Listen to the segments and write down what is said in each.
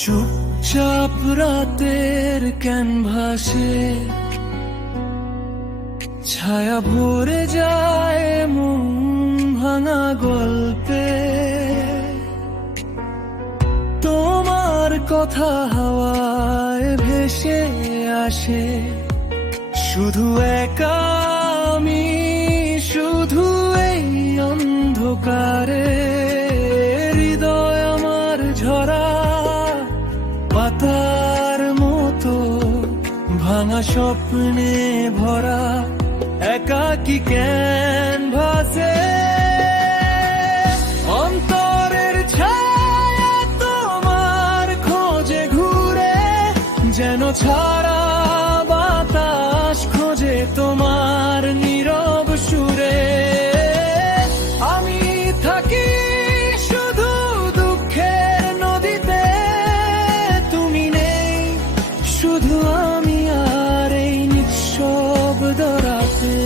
চুপচাপ রাতের ক্যানভাসে ছায়া ভরে যায় মন ভাঙা গল্পে। তোমার কথা হাওয়ায় ভেসে আসে, শুধু একা আমি, শুধু এই অন্ধকারে। হৃদয় আমার ঝরা পাতার মতো, ভাঙা স্বপ্নে ভরা একাকী ক্যানভাসে। অন্তরের ছায়া তোমার খোঁজে ঘুরে, যেন ছাড়া বাতাস খোঁজে তোমার নীরব সুরে। আমি থাকি শুধু দুঃখের নদীতে, তুমি নেই শুধু আমি আর এই নিঃশব্দ রাতে।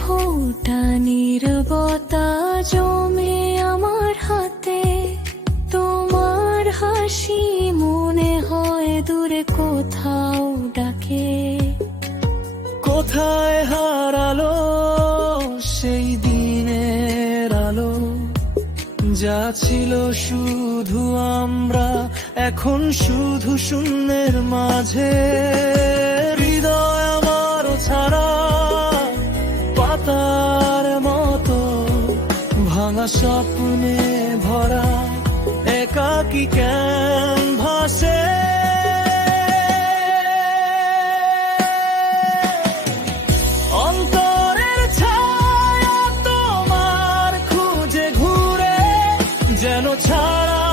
ফোঁটা নীরবতা জমে আমার হাতে, তোমার হাসি মনে হয় দূরে কোথাও ডাকে। কোথায় হারালো সেই দিনের আলো, যা ছিল শুধু আমরা, এখন শুধু শূন্যের মাঝে। হৃদয় আমারও ছাড়া পাতার মতো, ভাঙা স্বপ্নে ভরা একাকী ক্যানভাসে। অন্তরের ছায়া তোমার খুঁজে ঘুরে, যেন ছাড়া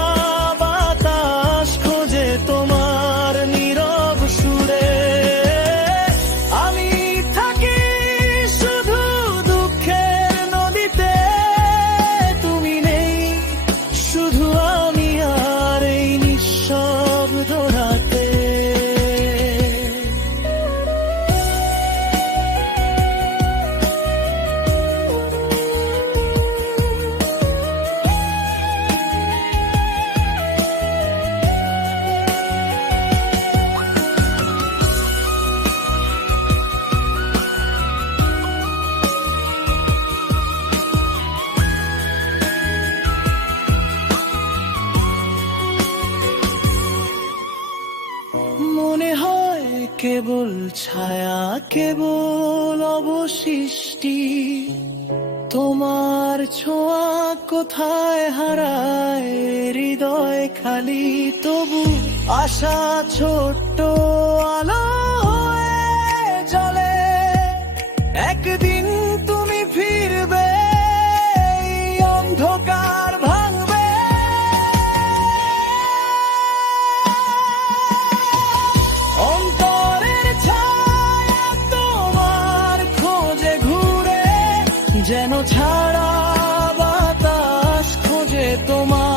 বাতাস খোঁজে তোমার নীরব সুরে। আমি থাকি শুধু দুঃখের নদীতে, তুমি নেই শুধু আমি আর এই নিঃশব্দ রাতে। মনে হয় কেবল ছায়া, কেবল অবশিষ্টি, তোমার ছোঁয়া কোথায় হারায় হৃদয় খালি। তবু আশা ছোট্ট আলো হয়ে জ্বলে, একদিন তুমি ফিরবে, এই অন্ধকার ভাঙবে। অন্তরের ছায়া তোমার খোঁজে ঘুরে, যেন ছাড়া বাতাস খোঁজে তোমার